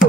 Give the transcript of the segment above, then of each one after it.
မ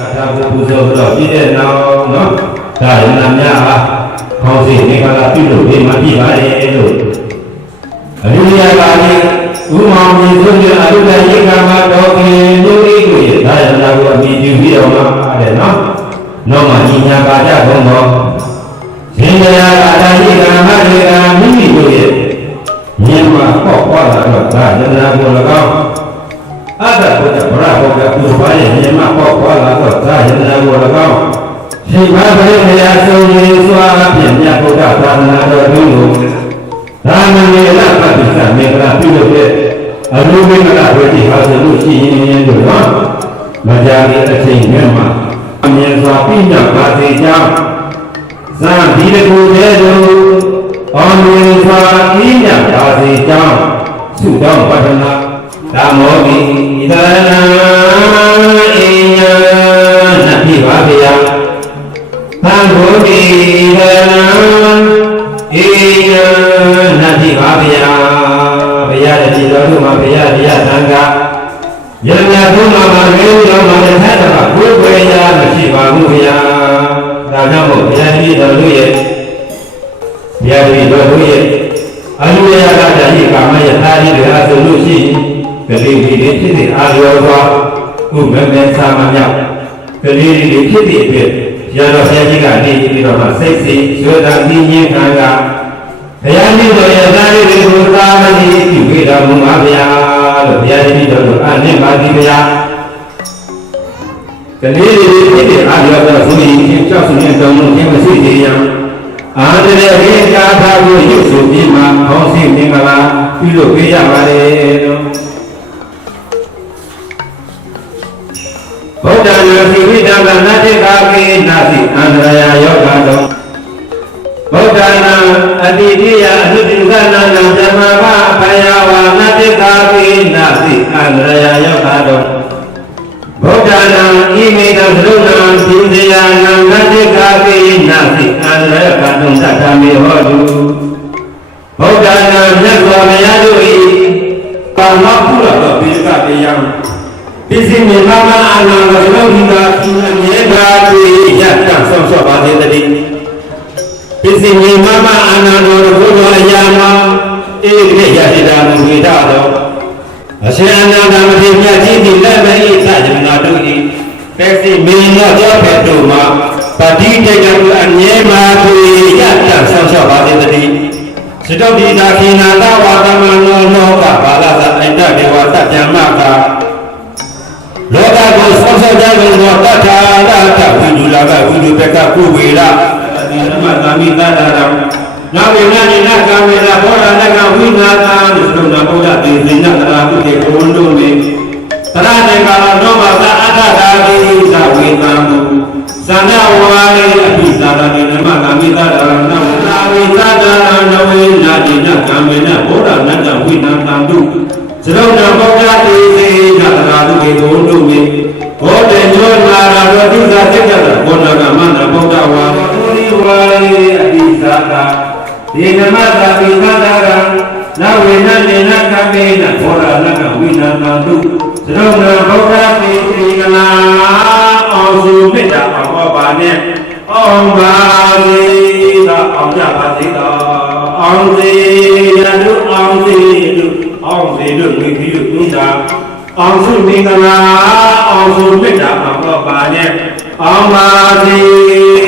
ဒါကပူဇော်တော့ပြည့်တဲ့နောက်နော်ဒါရဏများဟာခေါင်းစဉ်နေကလာပြုလို့ဒီမှာပြပါလေလို့အရိယာကလည်းဥမောင်ကြီးဆိုတဲ့အရုဒ္ဓယေကမတော်ခင်လူကြီးကိုဒါရဏကိုအမိပြုပြီးတော့မှတဲ့နော်နောက်မှညီညာပါကြကုန်တော့ရှင်ဘုရားကဒါယေကမတွေကမိမိတို့ရဲ့မြင်မှာပေါ့ပွားလာတော့ဒါရဏကို၎င်းအတ္တဘုရားဗရဘုရားသူဘာရဲ့မြင်မှာပေါ့ပွားလာတော့ဒါရဏကို၎င်းရှင်ဘာဘုရားဆုံးရည်စွာဖြင့်မြတ်ဗုဒ္ဓသာသနာတော်ပြုလို့ဒါမင်္ဂလာပฏิသမေတ္တာပြုလို့တဲ့အလူမင်္ဂလာဝိတိဟာဆိုလို့ရှိရင်တို့နော်မကြာခင်အချိန်မြတ်မှာအမြင်စွာပြညတ်ပါစေကြောင်းဇာဒီတကူတဲ့တို့အောင်မြင်စွာပြညတ်ပါစေကြောင်းသုတောင်းပတ္ထနာသာမောတိသရဏအိယနတိပါဗျာသံဃောတိသရဏအိယနတိပါဗျာဘုရားတည်တော်တို့မှာဘုရားတရားသံဃာယရဏဘုရားမှာရင်းတော်မှာလည်းထားတာကိုယ်ွယ်ရာမရှိပါဘူးဗျာဒါကြောင့်ဘုရားတည်တော်တို့ရဲ့ဘုရားတည်တော်တို့ရဲ့အလူရကတည်းကကာမယထာကြီးတွေအားဆိုလို့ရှိရင်ကလေးကြီးတွေဖြစ်တဲ့အာရောစွာဥပ္ပမေသာမမြောက်ကလေးတွေဖြစ်တဲ့အတွက်ရတော်ဘုရားကြီးကနေပြီးတော့မှစိတ်စိရွှေသာပြင်းရင်ခံကဘုရားကြီးတော်ရဲ့သာရိပုတ္တရာမတိပြုဝေတော်မူပါဗျာလို့ဘုရားကြီးတော်တို့အနှင့်ပါသည်ဗျာကလေးတွေဖြစ်တဲ့အာရောစွာဆိုရင်ကြောက်စုံနဲ့တောင်းလို့ခြင်းမရှိသေးရန်အာတရေခေကာထာကိုရုပ်ဆိုပြီးမှခေါင်းစဉ်မင်္ဂလာပြုလို့ပေးရပါတယ်လို့ဗုဒ္ဓနာစီဝိတံကနာတိကာကေနာစီအန္တရာယောဂတောဗုဒ္ဓနာအတိတိယအနုတိသနာနံဓမ္မဘာဘယဝါနာတိကာကေနာစီအန္တရာယောဂတောဗုဒ္ဓနာဣမိတသရုဏံပိဇယနာနာတိကာကေနာစီအန္တရာယောဂတောသတ္တမေဟောတုဗုဒ္ဓနာမြတ်စွာဘုရားတို့၏ကာမပုရတော်ပိစကတရားပစ္စည်းမြေမမအာနန္ဒလောကိတာကိအမြဲတာတွေရတ္တဆောဆောပါစေတည်းပစ္စည်းမြေမမအာနန္ဒဘုရားအရာမှာဧကိယတိတာမူဝိတာတော်အရှင်အနန္ဒမထေရမြတ်ကြီးသည်လက်မဲ့ဤသဇ္ဇနာတို့၏ပစ္စည်းမြေသောကြောဖက်တို့မှာပတိတေကံအမြဲမှာတွေရတ္တဆောဆောပါစေတည်းစတုတ္တိတာခိနာတဝါသမနောလောကဘာလသအိတ္တဒေဝတတ္တမကလောကကိုဆောဆောကြကုန်သောတထာရတဝိဒုလာကဝိဒုပကကုဝေရဓမ္မသာမိတတရံနာဝေနနိနကာမေနဘောရဏကဝိနာသာလို့ဆိုတော့ဘုရားတေဇိနတရာပုတေဘုံတို့နေတရတေကာလောဘသာအထတာတိသဝေတံမူသန္နဝါရေအပိသာရတိဓမ္မသာမိတတရံနာဝေသတရံနဝေနာတိနကာမေနဘောရဏကဝိနာသံတုသရုပ်တော်ဘုရားတေဇိနတရာပုတေဘုံတို့နေဘောတေညောနာရတော်ဒုက္ခစိတ်တဘောနာကမန္တဗုဒ္ဓဝါပုရိဝါရေအပိသာတာဒေနမသာပိသတာရံနဝေနနေနကမေနဘောရဏကဝိနာသံတုသရုပ်တော်ဘုရားတေဇိကနာအောင်စုမေတ္တာအောင်ဟောပါနဲ့အောင်ပါစေသာအောင်ကြပါစေသာအောင်စေရတုအောင်စေတုအောင်စေတို့ဝိခိတို့သုံးတာအောင်စုမင်္ဂလာအောင်စုမေတ္တာအောင်ဟောပါနဲ့အောင်ပါစေ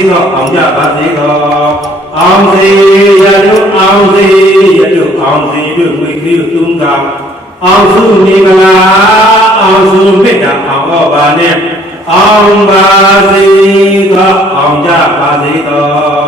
သောအောင်ကြပါစေသောအောင်စေရတုအောင်စေရတုအောင်စေတို့ဝိခိတို့သုံးတာအောင်စုမင်္ဂလာအောင်စုမေတ္တာအောင်ဟောပါနဲ့အောင်ပါစေသောအောင်ကြပါစေသော